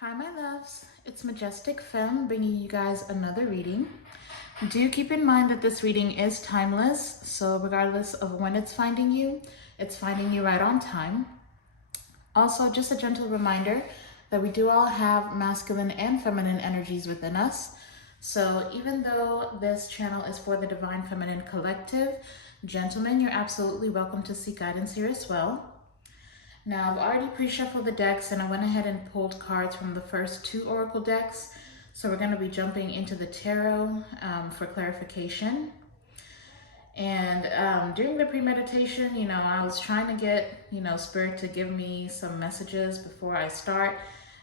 Hi my loves, it's Majestic Femme bringing you guys another reading. Do keep in mind that this reading is timeless, so regardless of when it's finding you right on time. Also, just a gentle reminder that we do all have masculine and feminine energies within us. So even though this channel is for the Divine Feminine Collective, gentlemen, you're absolutely welcome to seek guidance here as well. Now, I've already pre-shuffled the decks and I went ahead and pulled cards from the first two oracle decks. So we're going to be jumping into the tarot for clarification. And during the premeditation, I was trying to get, Spirit to give me some messages before I start.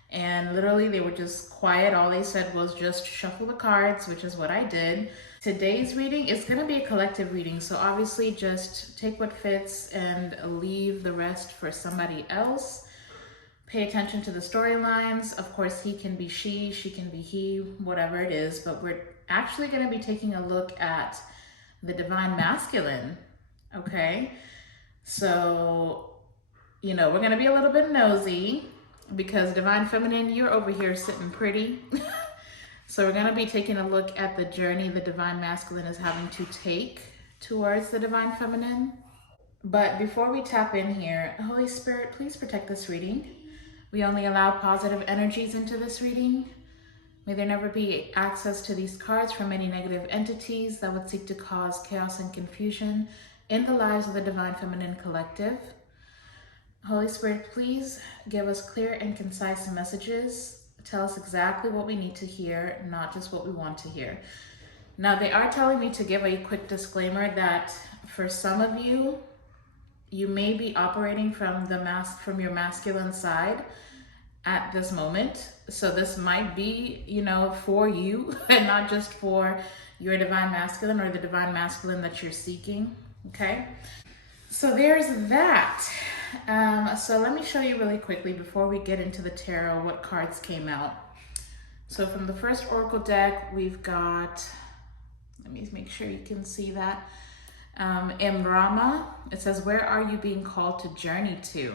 And literally they were just quiet. All they said was just shuffle the cards, which is what I did. Today's reading is going to be a collective reading, so obviously just take what fits and leave the rest for somebody else. Pay attention to the storylines. Of course, he can be she can be he, whatever it is, but we're actually going to be taking a look at the Divine Masculine, okay? So, we're going to be a little bit nosy because Divine Feminine, you're over here sitting pretty. So we're going to be taking a look at the journey the Divine Masculine is having to take towards the Divine Feminine. But before we tap in here, Holy Spirit, please protect this reading. We only allow positive energies into this reading. May there never be access to these cards from any negative entities that would seek to cause chaos and confusion in the lives of the Divine Feminine Collective. Holy Spirit, please give us clear and concise messages. Tell us exactly what we need to hear, not just what we want to hear. Now, they are telling me to give a quick disclaimer that for some of you, you may be operating from your masculine side at this moment. So this might be, for you and not just for your Divine Masculine or the Divine Masculine that you're seeking, okay? So there's that. So let me show you really quickly before we get into the tarot what cards came out. So from the first oracle deck, we've got, let me make sure you can see that. Imrama, it says, where are you being called to journey to?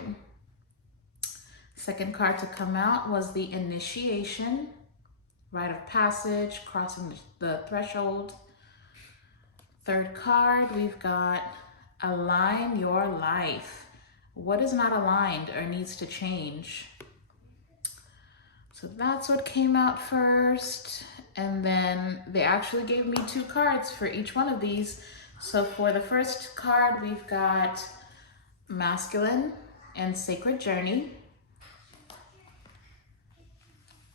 Second card to come out was the initiation, rite of passage, crossing the threshold. Third card, we've got align your life. What is not aligned or needs to change? So that's what came out first. And then they actually gave me two cards for each one of these. So for the first card, we've got masculine and sacred journey.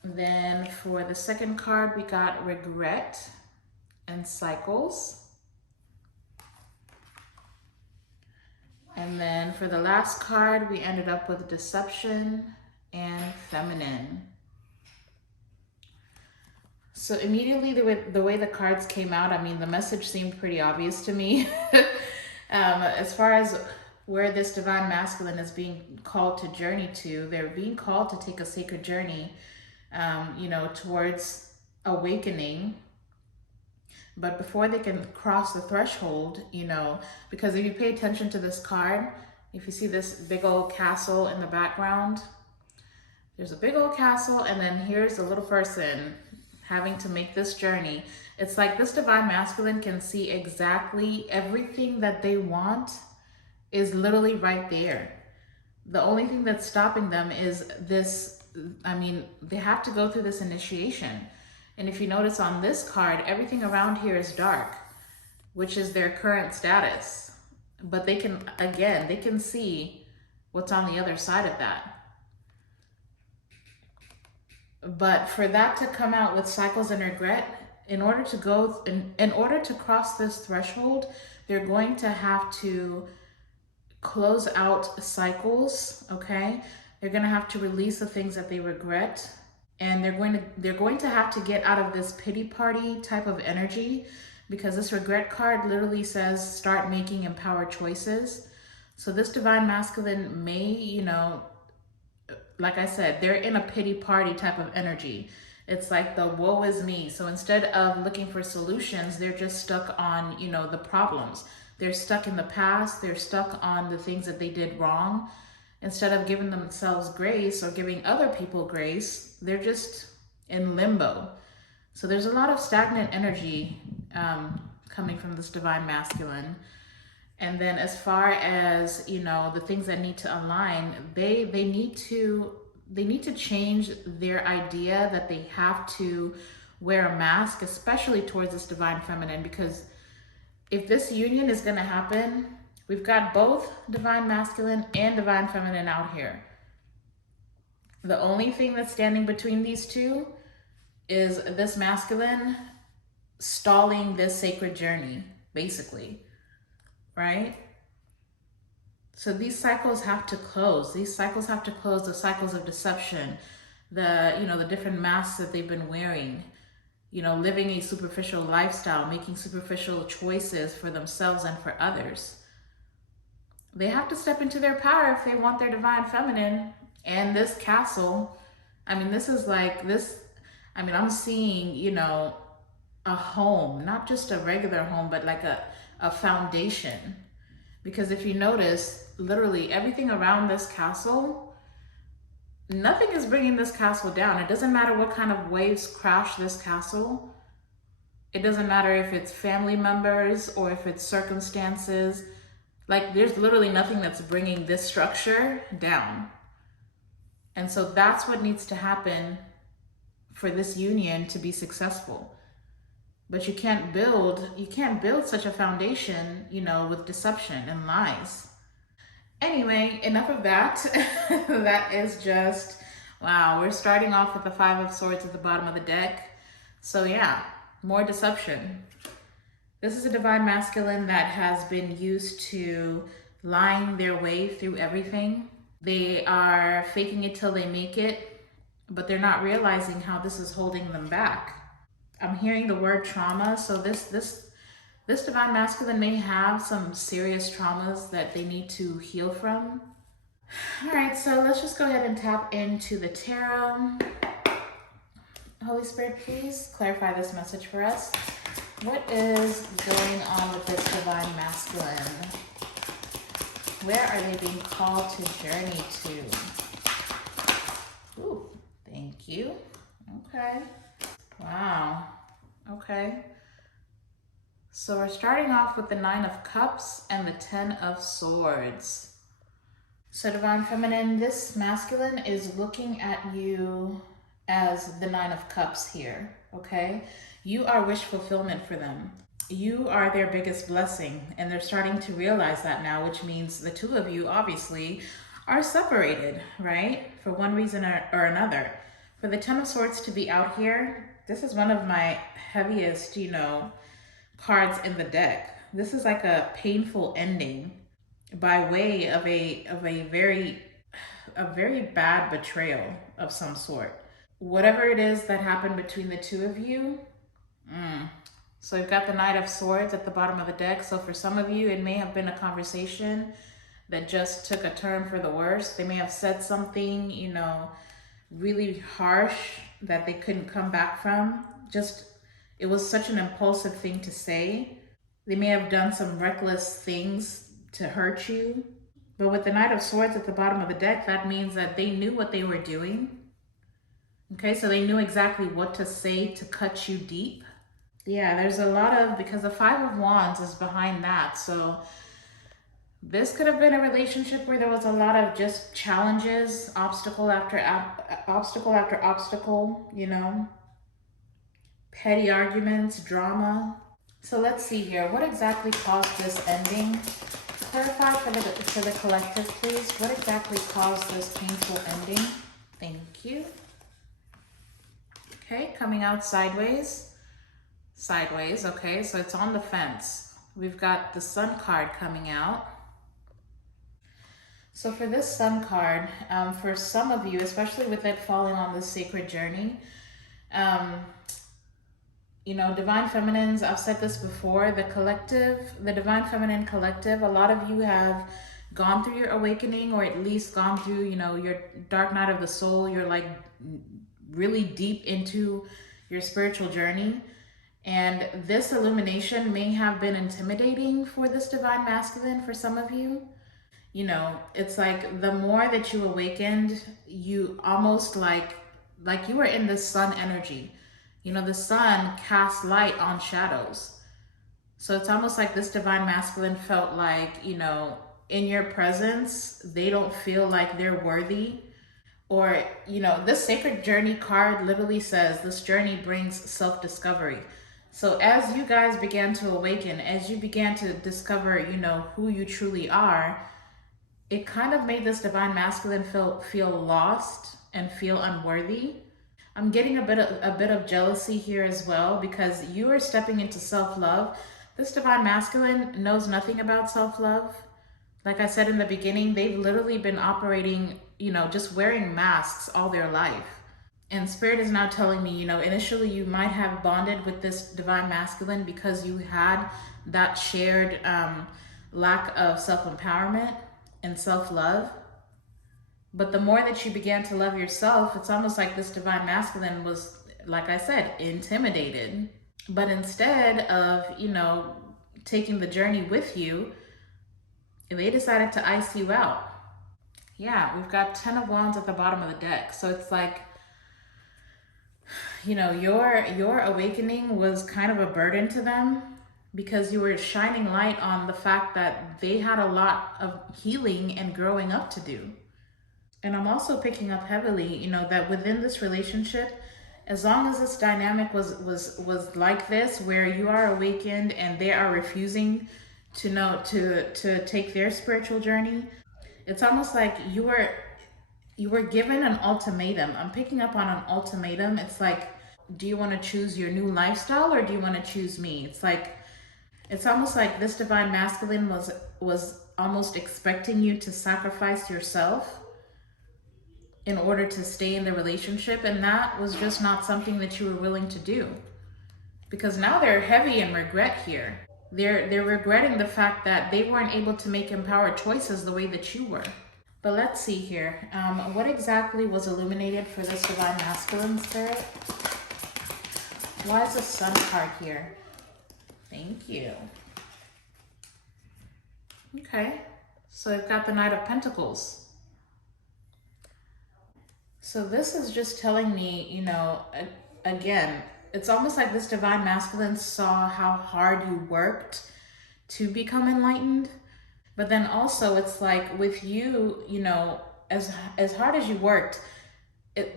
Then for the second card, we got regret and cycles. And then for the last card, we ended up with deception and feminine. So immediately the way the cards came out, the message seemed pretty obvious to me. As far as where this Divine Masculine is being called to journey to, they're being called to take a sacred journey, towards awakening. But before they can cross the threshold, because if you pay attention to this card, if you see this big old castle in the background, there's a big old castle, and then here's a little person having to make this journey. It's like this Divine Masculine can see exactly everything that they want is literally right there. The only thing that's stopping them is this, they have to go through this initiation. And if you notice on this card, everything around here is dark, which is their current status. But they can see what's on the other side of that. But for that to come out with cycles and regret, in order to cross this threshold, they're going to have to close out cycles, okay? They're going to have to release the things that they regret. And they're going to have to get out of this pity party type of energy, because this regret card literally says start making empowered choices. So this Divine Masculine may, like I said, they're in a pity party type of energy. It's like the woe is me. So instead of looking for solutions, they're just stuck on, the problems. They're stuck in the past. They're stuck on the things that they did wrong. instead of giving themselves grace or giving other people grace, they're just in limbo. So there's a lot of stagnant energy coming from this divine masculine. And then as far as, you know, the things that need to align, they need to change their idea that they have to wear a mask, especially towards this divine feminine, because if this union is going to happen, we've got both divine masculine and divine feminine out here. The only thing that's standing between these two is this masculine stalling this sacred journey, basically, right? So these cycles have to close. These cycles have to close, the cycles of deception, the different masks that they've been wearing, living a superficial lifestyle, making superficial choices for themselves and for others. They have to step into their power if they want their divine feminine. And this castle, this is like this, I'm seeing, a home, not just a regular home, but like a foundation. Because if you notice, literally everything around this castle, nothing is bringing this castle down. It doesn't matter what kind of waves crash this castle. It doesn't matter if it's family members or if it's circumstances. Like, there's literally nothing that's bringing this structure down. And so that's what needs to happen for this union to be successful. But you can't build such a foundation, with deception and lies. Anyway, enough of that. That is just, wow, we're starting off with the 5 of Swords at the bottom of the deck. So yeah, more deception. This is a divine masculine that has been used to lying their way through everything. They are faking it till they make it, but they're not realizing how this is holding them back. I'm hearing the word trauma. So this divine masculine may have some serious traumas that they need to heal from. All right, so let's just go ahead and tap into the tarot. Holy Spirit, please clarify this message for us. What is going on with this divine masculine? Where are they being called to journey to? Ooh, thank you. Okay. Wow. Okay. So we're starting off with the 9 of Cups and the 10 of Swords. So divine feminine, this masculine is looking at you as the 9 of Cups here, okay? You are wish fulfillment for them. You are their biggest blessing, and they're starting to realize that now, which means the two of you obviously are separated, right? For one reason or another. For the 10 of Swords to be out here, this is one of my heaviest, cards in the deck. This is like a painful ending by way of a very bad betrayal of some sort. Whatever it is that happened between the two of you. So we've got the Knight of Swords at the bottom of the deck. So for some of you, it may have been a conversation that just took a turn for the worse. They may have said something, really harsh that they couldn't come back from. It was such an impulsive thing to say. They may have done some reckless things to hurt you. But with the Knight of Swords at the bottom of the deck, that means that they knew what they were doing. Okay, so they knew exactly what to say to cut you deep. Yeah, there's a lot of, because the 5 of Wands is behind that. So this could have been a relationship where there was a lot of just challenges, obstacle after obstacle, petty arguments, drama. So let's see here. What exactly caused this ending? Clarify for the collective, please. What exactly caused this painful ending? Thank you. Okay, coming out sideways. Sideways, okay, so it's on the fence. We've got the Sun card coming out. So for this Sun card, for some of you, especially with it falling on this sacred journey, divine feminines, I've said this before, the divine feminine collective, a lot of you have gone through your awakening, or at least gone through, your dark night of the soul. You're like really deep into your spiritual journey. And this illumination may have been intimidating for this divine masculine for some of you. It's like the more that you awakened, you almost like you were in the sun energy. The sun casts light on shadows. So it's almost like this divine masculine felt like, in your presence, they don't feel like they're worthy. Or, this sacred journey card literally says this journey brings self-discovery. So as you guys began to awaken, as you began to discover, who you truly are, it kind of made this divine masculine feel lost and feel unworthy. I'm getting a bit of jealousy here as well, because you are stepping into self-love. This divine masculine knows nothing about self-love. Like I said in the beginning, they've literally been operating, just wearing masks all their life. And Spirit is now telling me, initially you might have bonded with this divine masculine because you had that shared lack of self-empowerment and self-love. But the more that you began to love yourself, it's almost like this divine masculine was, like I said, intimidated. But instead of, taking the journey with you, they decided to ice you out. Yeah, we've got 10 of Wands at the bottom of the deck. So it's like, your awakening was kind of a burden to them, because you were shining light on the fact that they had a lot of healing and growing up to do. And I'm also picking up heavily, that within this relationship, as long as this dynamic was like this, where you are awakened and they are refusing to take their spiritual journey, it's almost like you were given an ultimatum. I'm picking up on an ultimatum. It's like, do you want to choose your new lifestyle or do you want to choose me? It's almost like this divine masculine was almost expecting you to sacrifice yourself in order to stay in the relationship, and that was just not something that you were willing to do. Because now they're heavy in regret here. They're regretting the fact that they weren't able to make empowered choices the way that you were. But let's see here. What exactly was illuminated for this divine masculine, Spirit? Why is the Sun card here? Thank you. Okay, so I've got the Knight of Pentacles. So this is just telling me, again, it's almost like this divine masculine saw how hard you worked to become enlightened. But then also it's like with you, as hard as you worked,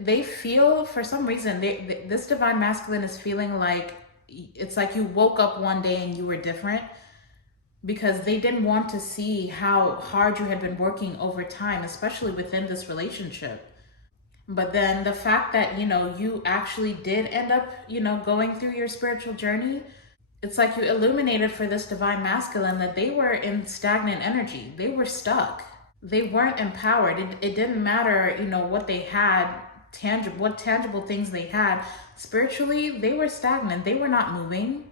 they feel, for some reason, this divine masculine is feeling like it's like you woke up one day and you were different, because they didn't want to see how hard you had been working over time, especially within this relationship. But then the fact that, you actually did end up, going through your spiritual journey, it's like you illuminated for this divine masculine that they were in stagnant energy. They were stuck. They weren't empowered. It didn't matter, what they had, what tangible things they had. Spiritually, they were stagnant. They were not moving.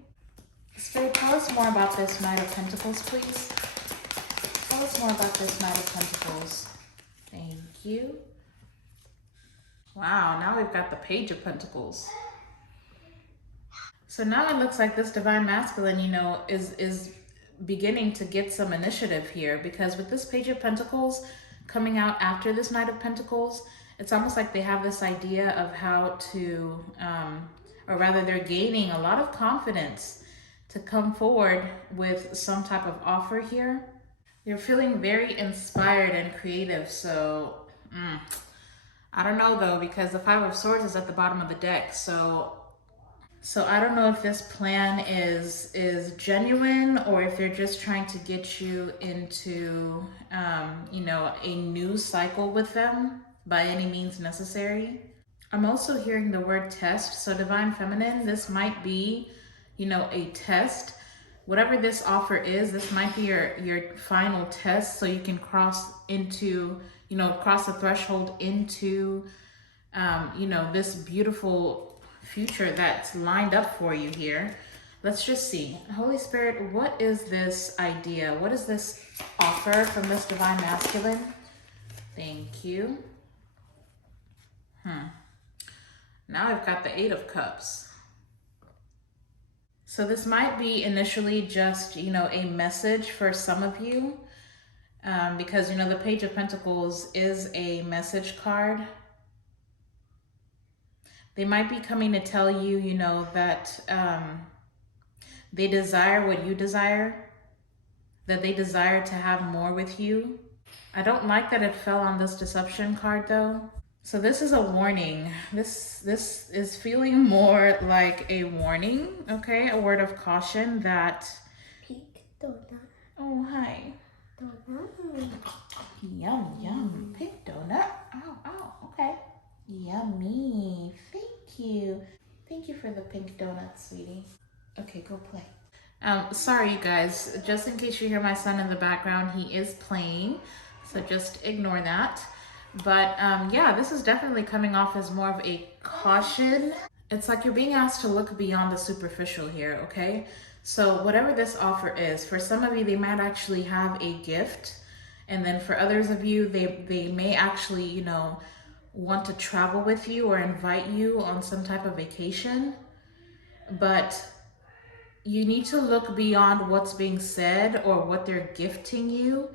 Spirit, tell us more about this Knight of Pentacles, please. Tell us more about this Knight of Pentacles. Thank you. Wow, now we've got the Page of Pentacles. So now it looks like this divine masculine, is beginning to get some initiative here, because with this Page of Pentacles coming out after this Knight of Pentacles, it's almost like they have this idea of how to, or rather they're gaining a lot of confidence to come forward with some type of offer here. You're feeling very inspired and creative, so I don't know though, because the Five of Swords is at the bottom of the deck. So I don't know if this plan is genuine, or if they're just trying to get you into, a new cycle with them by any means necessary. I'm also hearing the word test. So divine feminine, this might be, a test. Whatever this offer is, this might be your final test, so you can cross the threshold into, this beautiful future that's lined up for you here. Let's just see. Holy Spirit, what is this idea? What is this offer from this divine masculine? Thank you. Now I've got the Eight of Cups. So this might be initially just, a message for some of you. because, you know, the Page of Pentacles is a message card. They might be coming to tell you, you know, that they desire what you desire, that they desire to have more with you. I don't like that it fell on this deception card though. So this is a warning. This is feeling more like a warning, okay? A word of caution that... Pink donut. Oh, hi. Donut. Yum, yum. Pink donut. Ow, ow, okay. Yummy. Thank you. Thank you for the pink donut, sweetie. Okay, go play. Sorry, you guys. Just in case you hear my son in the background, he is playing. So just ignore that. But yeah, this is definitely coming off as more of a caution. It's like you're being asked to look beyond the superficial here, okay? So whatever this offer is, for some of you, they might actually have a gift. And then for others of you, they may actually, you know, want to travel with you or invite you on some type of vacation. But you need to look beyond what's being said or what they're gifting you.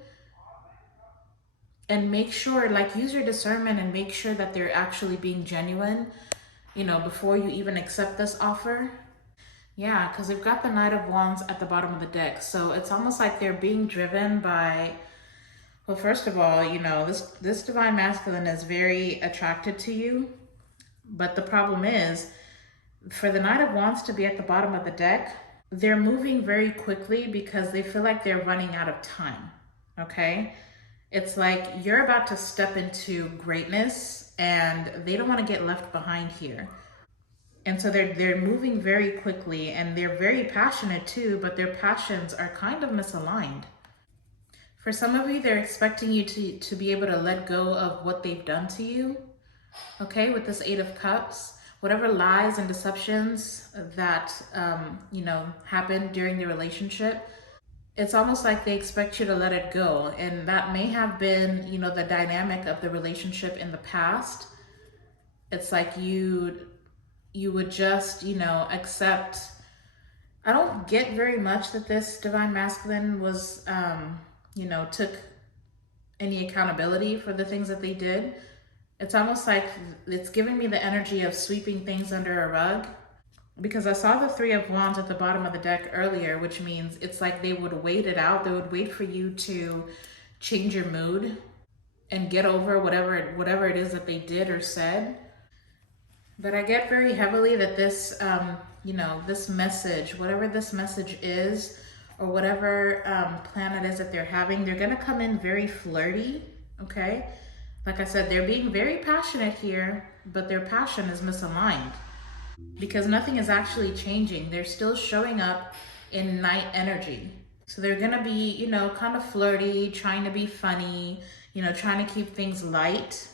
And make sure, like, use your discernment and make sure that they're actually being genuine, you know, before you even accept this offer. Yeah, because we've got the Knight of Wands at the bottom of the deck. So it's almost like they're being driven by, well, first of all, you know, this divine masculine is very attracted to you. But the problem is, for the Knight of Wands to be at the bottom of the deck, they're moving very quickly because they feel like they're running out of time, okay? It's like you're about to step into greatness and they don't want to get left behind here. And so they're moving very quickly and they're very passionate too, but their passions are kind of misaligned. For some of you, they're expecting you to be able to let go of what they've done to you, okay, with this Eight of Cups. Whatever lies and deceptions that, you know, happened during the relationship, it's almost like they expect you to let it go. And that may have been, you know, the dynamic of the relationship in the past. It's like you would just, you know, accept. I don't get very much that this divine masculine was, you know, took any accountability for the things that they did. It's almost like it's giving me the energy of sweeping things under a rug. Because I saw the Three of Wands at the bottom of the deck earlier, which means it's like they would wait it out. They would wait for you to change your mood and get over whatever it is that they did or said. But I get very heavily that this, you know, this message, whatever this message is, or whatever plan it is that they're having, they're gonna come in very flirty, okay? Like I said, they're being very passionate here, but their passion is misaligned. Because nothing is actually changing. They're still showing up in night energy. So they're gonna be, you know, kind of flirty, trying to be funny, you know, trying to keep things light.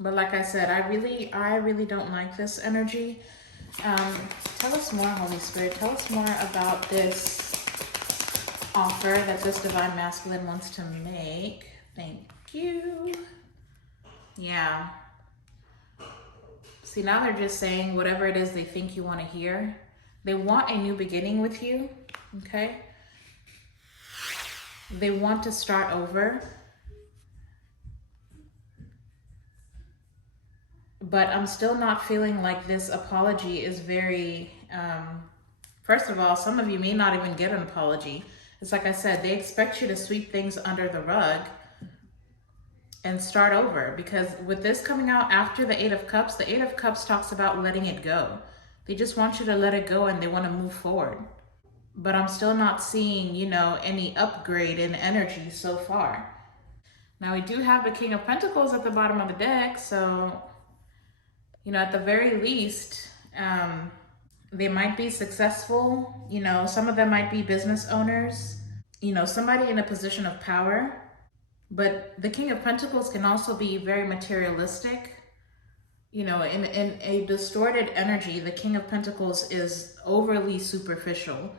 But like I said, I really don't like this energy. Tell us more, Holy Spirit. Tell us more about this offer that this divine masculine wants to make. Thank you. Yeah. See, now they're just saying whatever it is they think you want to hear. They want a new beginning with you, okay? They want to start over. But I'm still not feeling like this apology is very, first of all, some of you may not even get an apology. It's like I said, they expect you to sweep things under the rug and start over, because with this coming out after the Eight of Cups, the Eight of Cups talks about letting it go. They just want you to let it go and they want to move forward. But I'm still not seeing, you know, any upgrade in energy so far. Now we do have the King of Pentacles at the bottom of the deck, so, you know, at the very least, they might be successful. You know, some of them might be business owners, you know, somebody in a position of power. But the King of Pentacles can also be very materialistic. You know, in a distorted energy, the King of Pentacles is overly superficial.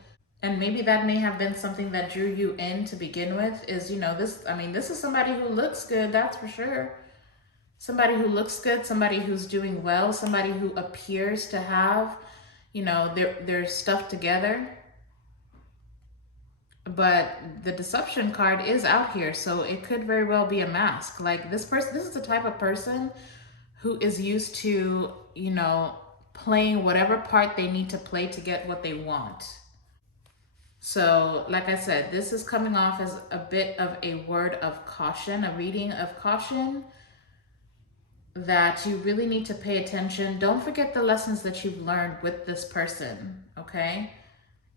And maybe that may have been something that drew you in to begin with, is, you know, this, I mean, this is somebody who looks good, that's for sure. Somebody who looks good, somebody who's doing well, somebody who appears to have, you know, their stuff together. But the deception card is out here, so it could very well be a mask. Like this person, this is the type of person who is used to, you know, playing whatever part they need to play to get what they want. So, like I said, this is coming off as a bit of a word of caution, a reading of caution, that you really need to pay attention. Don't forget the lessons that you've learned with this person, okay?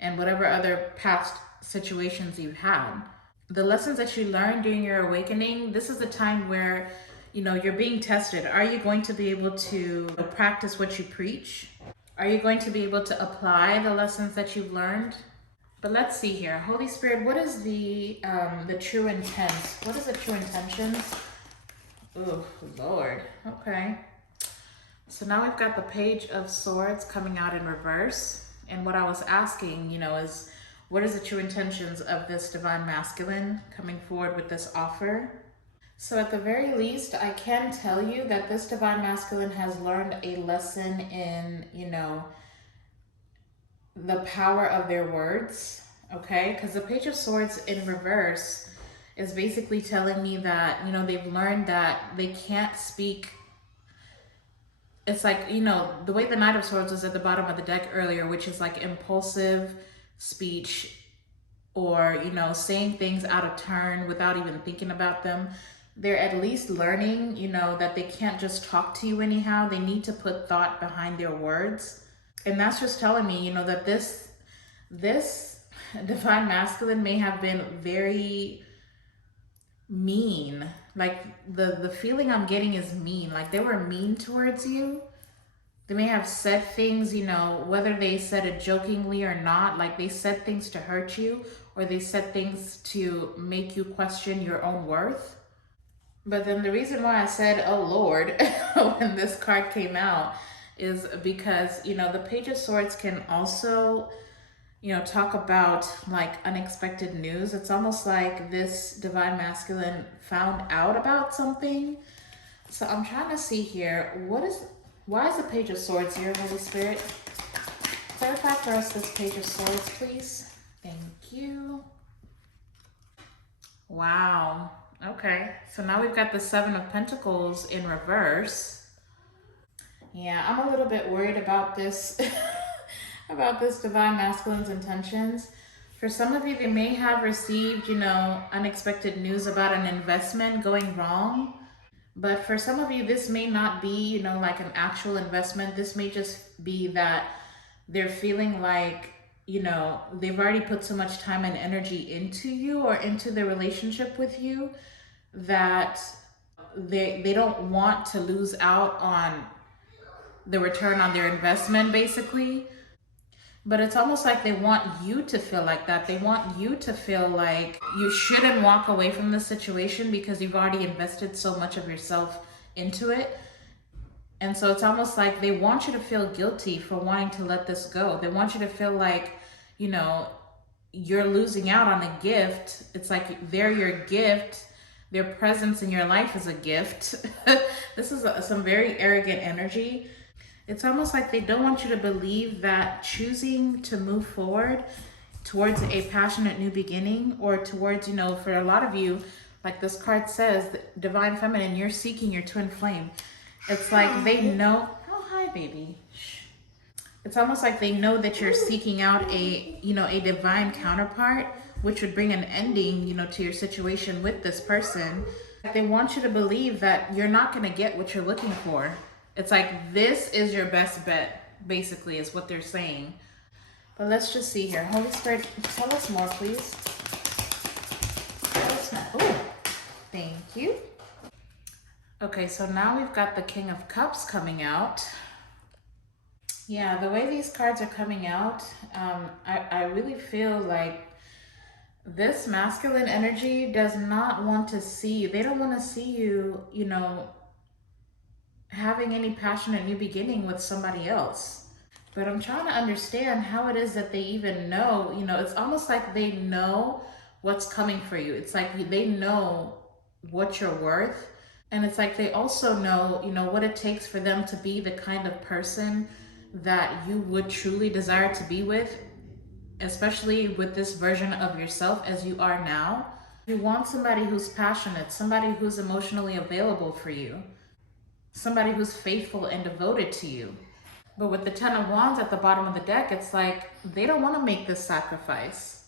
And whatever other past situations you've had. The lessons that you learned during your awakening, this is the time where, you know, you're being tested. Are you going to be able to practice what you preach? Are you going to be able to apply the lessons that you've learned? But let's see here. Holy Spirit, what is the true intent? What is the true intentions? Oh, Lord. Okay. So now we've got the Page of Swords coming out in reverse. And what I was asking, you know, is what is the true intentions of this divine masculine coming forward with this offer? So at the very least, I can tell you that this divine masculine has learned a lesson in, you know, the power of their words, okay? Because the Page of Swords in reverse is basically telling me that, you know, they've learned that they can't speak. It's like, you know, the way the Knight of Swords was at the bottom of the deck earlier, which is like impulsive speech or, you know, saying things out of turn without even thinking about them. They're at least learning, you know, that they can't just talk to you anyhow. They need to put thought behind their words. And that's just telling me, you know, that this divine masculine may have been very mean. Like the feeling I'm getting is mean. Like they were mean towards you. They may have said things, you know, whether they said it jokingly or not, like they said things to hurt you or they said things to make you question your own worth. But then the reason why I said, oh Lord, when this card came out is because, you know, the Page of Swords can also, you know, talk about like unexpected news. It's almost like this divine masculine found out about something. So I'm trying to see here, why is the Page of Swords here, Holy Spirit? Clarify for us this Page of Swords, please. Thank you. Wow. Okay. So now we've got the Seven of Pentacles in reverse. Yeah, I'm a little bit worried about this, about this divine masculine's intentions. For some of you, they may have received, you know, unexpected news about an investment going wrong. But for some of you, this may not be, you know, like an actual investment. This may just be that they're feeling like, you know, they've already put so much time and energy into you or into the relationship with you that they don't want to lose out on the return on their investment, basically. But it's almost like they want you to feel like that. They want you to feel like you shouldn't walk away from the situation because you've already invested so much of yourself into it. And so it's almost like they want you to feel guilty for wanting to let this go. They want you to feel like, you know, you're losing out on a gift. It's like they're your gift. Their presence in your life is a gift. This is some very arrogant energy. It's almost like they don't want you to believe that choosing to move forward towards a passionate new beginning or towards, you know, for a lot of you, like this card says, Divine Feminine, you're seeking your twin flame. It's like they know, oh, hi, baby. Shh. It's almost like they know that you're seeking out a, you know, a divine counterpart, which would bring an ending, you know, to your situation with this person. They want you to believe that you're not going to get what you're looking for. It's like, this is your best bet, basically, is what they're saying. But let's just see here. Holy Spirit, tell us more, please. Tell us more. Oh, thank you. Okay, so now we've got the King of Cups coming out. Yeah, the way these cards are coming out, I really feel like this masculine energy does not want to see you. They don't want to see you, you know, having any passionate new beginning with somebody else. But I'm trying to understand how it is that they even know, you know, it's almost like they know what's coming for you. It's like they know what you're worth. And it's like they also know, you know, what it takes for them to be the kind of person that you would truly desire to be with. especially with this version of yourself as you are now. You want somebody who's passionate, somebody who's emotionally available for you, somebody who's faithful and devoted to you. But with the Ten of Wands at the bottom of the deck, it's like they don't want to make this sacrifice.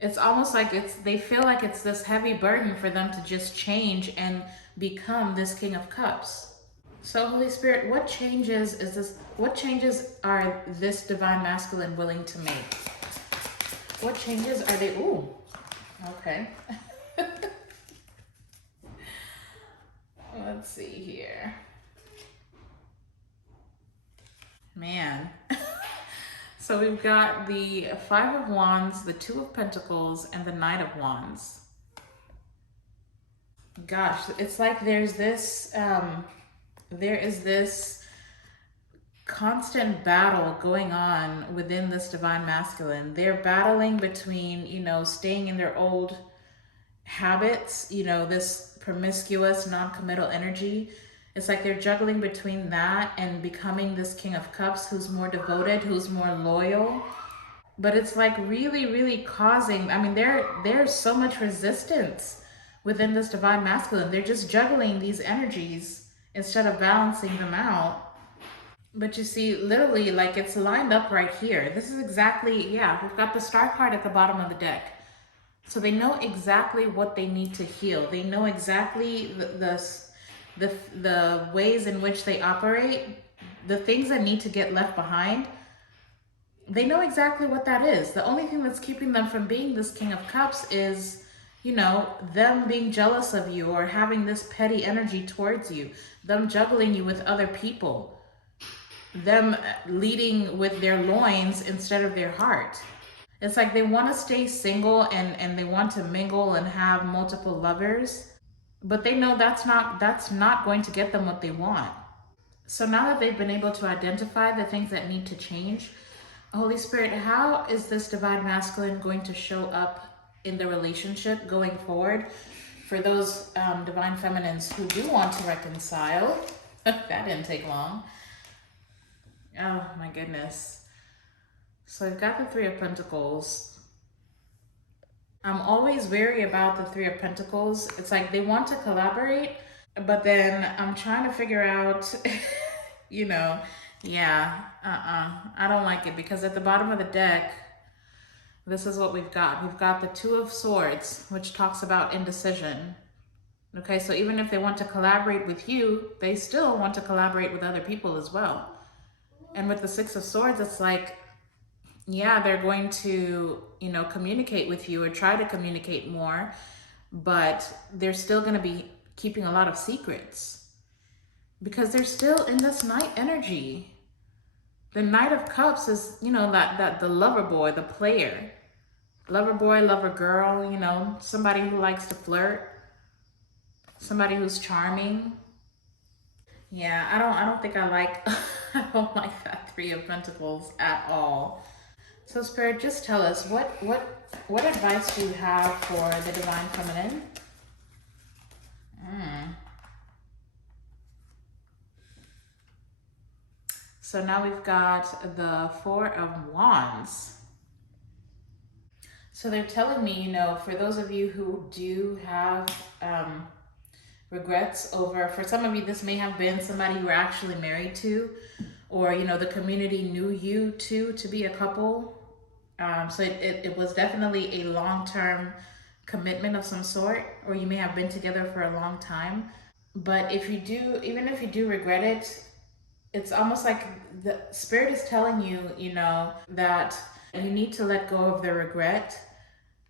It's almost like they feel like it's this heavy burden for them to just change and become this King of Cups. So Holy Spirit, what changes are this divine masculine willing to make? What changes are they? Ooh, okay. Let's see here. Man. So we've got the Five of Wands, the Two of Pentacles, and the Knight of Wands. Gosh, it's like there is this constant battle going on within this divine masculine. They're battling between, staying in their old habits, this promiscuous, non-committal energy. It's like they're juggling between that and becoming this King of Cups who's more devoted, who's more loyal. But it's like really, really causing, there's so much resistance within this divine masculine. They're just juggling these energies instead of balancing them out. But you see, literally, like it's lined up right here. This is exactly, we've got the Star card at the bottom of the deck. So they know exactly what they need to heal. They know exactly the ways in which they operate, the things that need to get left behind. They know exactly what that is. The only thing that's keeping them from being this King of Cups is, them being jealous of you or having this petty energy towards you, them juggling you with other people, them leading with their loins instead of their heart. It's like they want to stay single and they want to mingle and have multiple lovers, but they know that's not going to get them what they want. So now that they've been able to identify the things that need to change, Holy Spirit, how is this divine masculine going to show up in the relationship going forward for those divine feminines who do want to reconcile? That didn't take long. Oh my goodness. So I've got the Three of Pentacles. I'm always wary about the Three of Pentacles. It's like they want to collaborate, but then I'm trying to figure out, I don't like it, because at the bottom of the deck, this is what we've got. We've got the Two of Swords, which talks about indecision. Okay, so even if they want to collaborate with you, they still want to collaborate with other people as well. And with the Six of Swords, it's like, they're going to, communicate with you or try to communicate more, but they're still going to be keeping a lot of secrets because they're still in this Knight energy. The Knight of Cups is, that the lover boy, the player, lover boy, lover girl, somebody who likes to flirt, somebody who's charming. Yeah, I don't think I like, I don't like that Three of Pentacles at all. So Spirit, just tell us, what advice do you have for the divine feminine? So now we've got the Four of Wands. So they're telling me, for those of you who do have regrets over, for some of you, this may have been somebody you were actually married to, or, the community knew you to be a couple. So it was definitely a long-term commitment of some sort, or you may have been together for a long time. But even if you do regret it, it's almost like the Spirit is telling you, that you need to let go of the regret,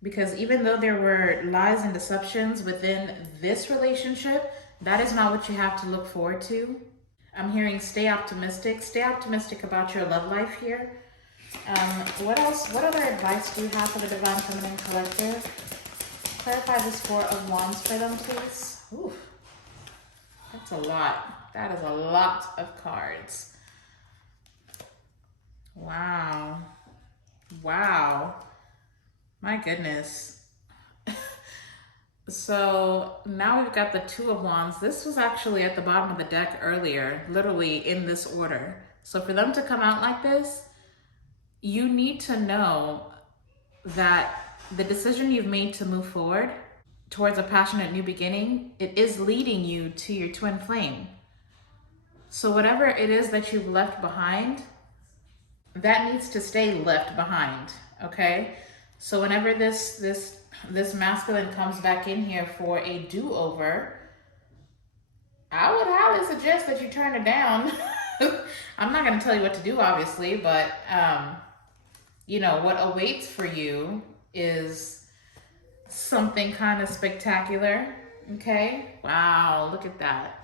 because even though there were lies and deceptions within this relationship, that is not what you have to look forward to. I'm hearing stay optimistic about your love life here. What other advice do you have for the Divine Feminine Collective? Clarify this Four of Wands for them, please. Ooh, that's a lot. That is a lot of cards. Wow. My goodness. So now we've got the Two of Wands. This was actually at the bottom of the deck earlier, literally in this order. So for them to come out like this, you need to know that the decision you've made to move forward towards a passionate new beginning, it is leading you to your twin flame. So whatever it is that you've left behind, that needs to stay left behind, okay? So whenever this masculine comes back in here for a do-over, I would highly suggest that you turn it down. I'm not going to tell you what to do, obviously, but you know, what awaits for you is something kind of spectacular, okay? Wow, look at that.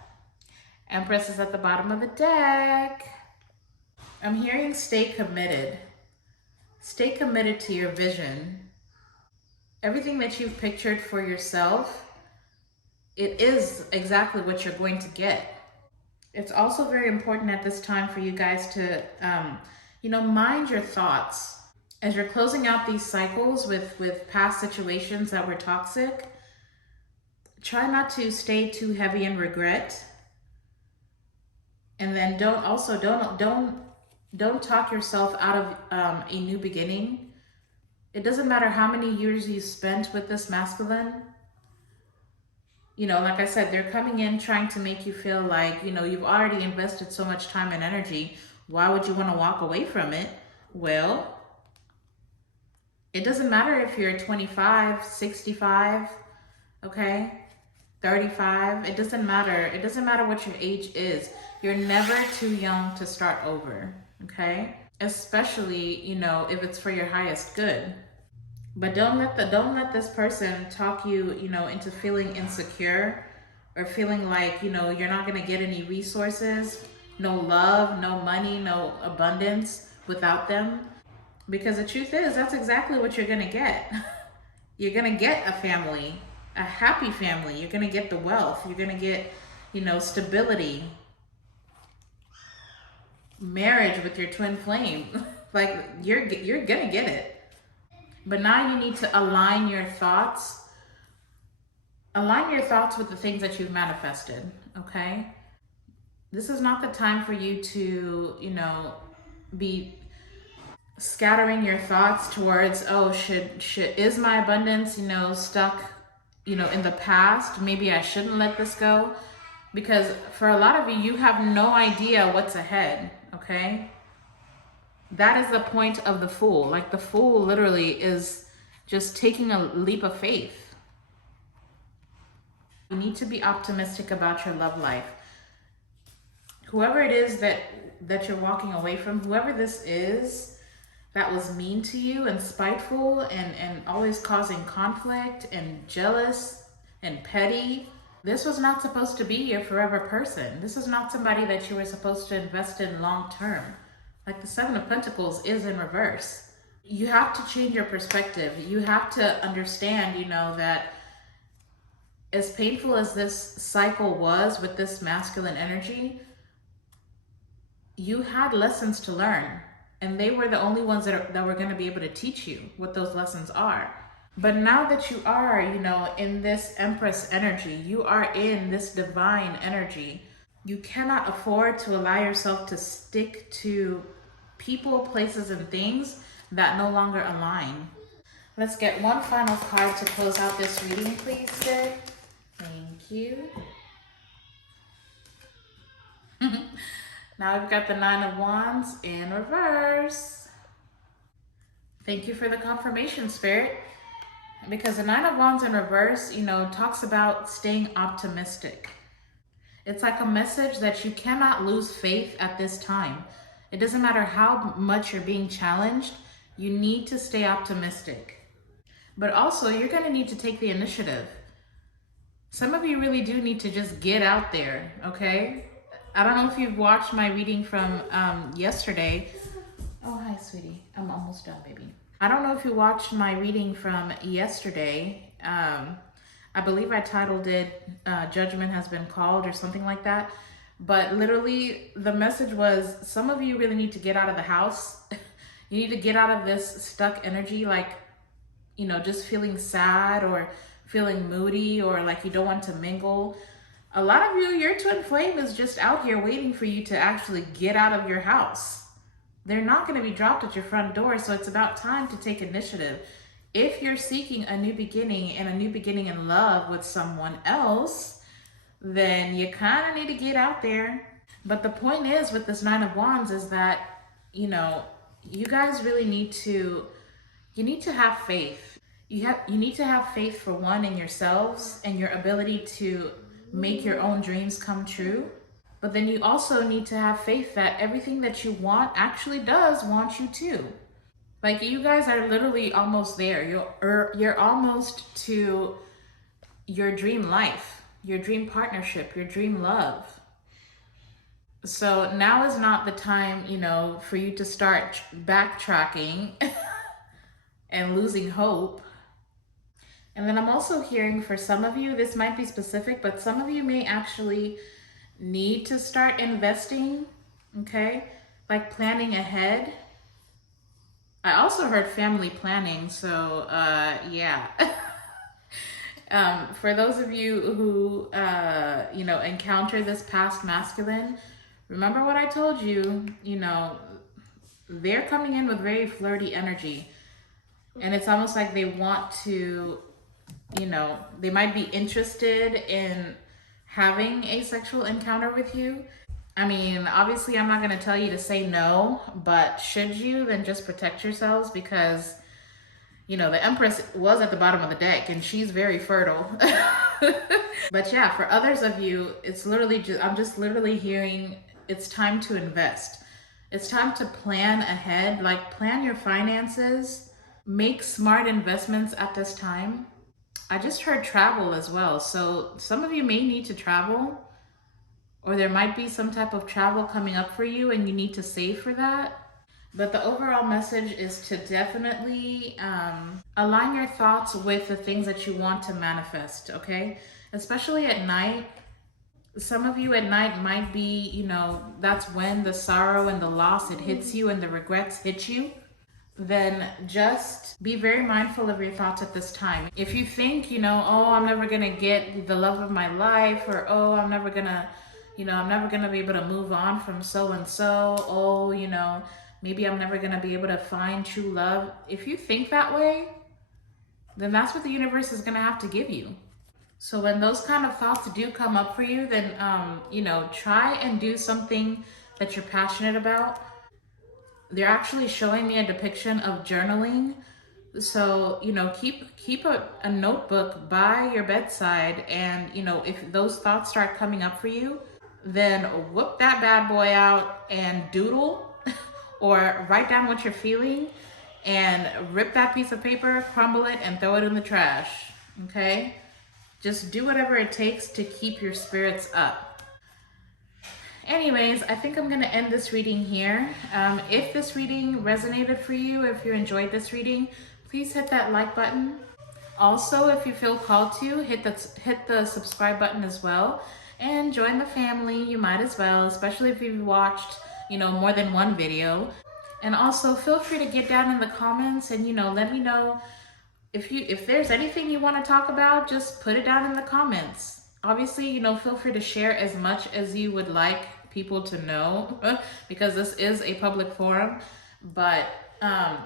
Empress is at the bottom of the deck. I'm hearing stay committed. Stay committed to your vision. Everything that you've pictured for yourself, it is exactly what you're going to get. It's also very important at this time for you guys to, you know, mind your thoughts. As you're closing out these cycles with past situations that were toxic, try not to stay too heavy in regret. And then don't talk yourself out of a new beginning. It doesn't matter how many years you spent with this masculine. You know, like I said, they're coming in trying to make you feel like, you know, you've already invested so much time and energy. Why would you want to walk away from it? Well, it doesn't matter if you're 25, 65, okay, 35. It doesn't matter. It doesn't matter what your age is. You're never too young to start over, okay? Especially, you know, if it's for your highest good. But don't let this person talk you, you know, into feeling insecure or feeling like, you know, you're not going to get any resources, no love, no money, no abundance without them. Because the truth is, that's exactly what you're going to get. You're going to get a family, a happy family. You're going to get the wealth. You're going to get, you know, stability, marriage with your twin flame. Like you're going to get it. But now you need to align your thoughts. Align your thoughts with the things that you've manifested, okay? This is not the time for you to, you know, be scattering your thoughts towards, oh, is my abundance, you know, stuck, you know, in the past? Maybe I shouldn't let this go. Because for a lot of you, you have no idea what's ahead, okay? That is the point of the Fool. Like the Fool literally is just taking a leap of faith. You need to be optimistic about your love life. Whoever it is that you're walking away from, whoever this is that was mean to you and spiteful and always causing conflict and jealous and petty, this was not supposed to be your forever person. This is not somebody that you were supposed to invest in long term. Like the Seven of Pentacles is in reverse. You have to change your perspective. You have to understand, you know, that as painful as this cycle was with this masculine energy, you had lessons to learn. And they were the only ones that were going to be able to teach you what those lessons are. But now that you are, you know, in this Empress energy, you are in this divine energy, you cannot afford to allow yourself to stick to people, places, and things that no longer align. Let's get one final card to close out this reading, please, Spirit. Thank you. Now we've got the Nine of Wands in reverse. Thank you for the confirmation, Spirit. Because the Nine of Wands in reverse, you know, talks about staying optimistic. It's like a message that you cannot lose faith at this time. It doesn't matter how much you're being challenged, you need to stay optimistic. But also, you're going to need to take the initiative. Some of you really do need to just get out there, okay? I don't know if you've watched my reading from yesterday. Oh, hi, sweetie. I'm almost done, baby. I don't know if you watched my reading from yesterday. I believe I titled it Judgment Has Been Called or something like that. But literally the message was, some of you really need to get out of the house. You need to get out of this stuck energy, like, you know, just feeling sad or feeling moody or like you don't want to mingle. A lot of you, your twin flame is just out here waiting for you to actually get out of your house. they're not going to be dropped at your front door. So it's about time to take initiative. If you're seeking a new beginning and a new beginning in love with someone else, then you kind of need to get out there. But the point is with this Nine of Wands is that, you know, you guys really need to, you need to have faith. You need to have faith, for one, in yourselves and your ability to make your own dreams come true. But then you also need to have faith that everything that you want actually does want you to. Like, you guys are literally almost there. You're almost to your dream life, your dream partnership, your dream love. So now is not the time, you know, for you to start backtracking and losing hope. And then I'm also hearing, for some of you, this might be specific, but some of you may actually need to start investing, okay? Like planning ahead. I also heard family planning, so yeah. For those of you who, you know, encounter this past masculine, remember what I told you, you know, they're coming in with very flirty energy. And it's almost like they want to, you know, they might be interested in having a sexual encounter with you. I mean, obviously I'm not going to tell you to say no, but should you, then just protect yourselves, because, you know, the Empress was at the bottom of the deck and she's very fertile. But yeah, for others of you, it's literally I'm just literally hearing it's time to invest. It's time to plan ahead, like plan your finances, make smart investments at this time. I just heard travel as well. So some of you may need to travel, or there might be some type of travel coming up for you and you need to save for that. But the overall message is to definitely align your thoughts with the things that you want to manifest, okay? Especially at night. Some of you at night might be, you know, that's when the sorrow and the loss, it hits you, and the regrets hit you. Then just be very mindful of your thoughts at this time. If you think, you know, oh, I'm never gonna get the love of my life, or oh, I'm never gonna, you know, I'm never gonna be able to move on from so-and-so, oh, you know, maybe I'm never gonna be able to find true love. If you think that way, then that's what the universe is gonna have to give you. So when those kind of thoughts do come up for you, then, you know, try and do something that you're passionate about. They're actually showing me a depiction of journaling. So, you know, keep a notebook by your bedside, and, you know, if those thoughts start coming up for you, then whip that bad boy out and doodle or write down what you're feeling and rip that piece of paper, crumble it, and throw it in the trash, okay? Just do whatever it takes to keep your spirits up. Anyways, I think I'm going to end this reading here. If this reading resonated for you, if you enjoyed this reading, please hit that like button. Also, if you feel called to, hit the subscribe button as well, and join the family. You might as well, especially if you've watched, you know, more than one video. And also feel free to get down in the comments and, you know, let me know if there's anything you want to talk about. Just put it down in the comments. Obviously, you know, feel free to share as much as you would like people to know, because this is a public forum. But,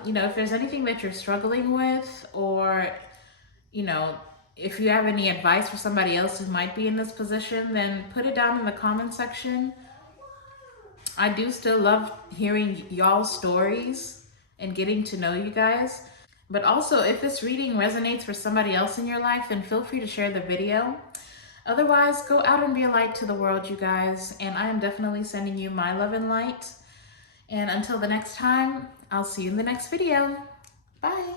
you know, if there's anything that you're struggling with, or, you know, if you have any advice for somebody else who might be in this position, then put it down in the comment section. I do still love hearing y'all's stories and getting to know you guys. But also, if this reading resonates for somebody else in your life, then feel free to share the video. Otherwise, go out and be a light to the world, you guys. And I am definitely sending you my love and light. And until the next time, I'll see you in the next video. Bye.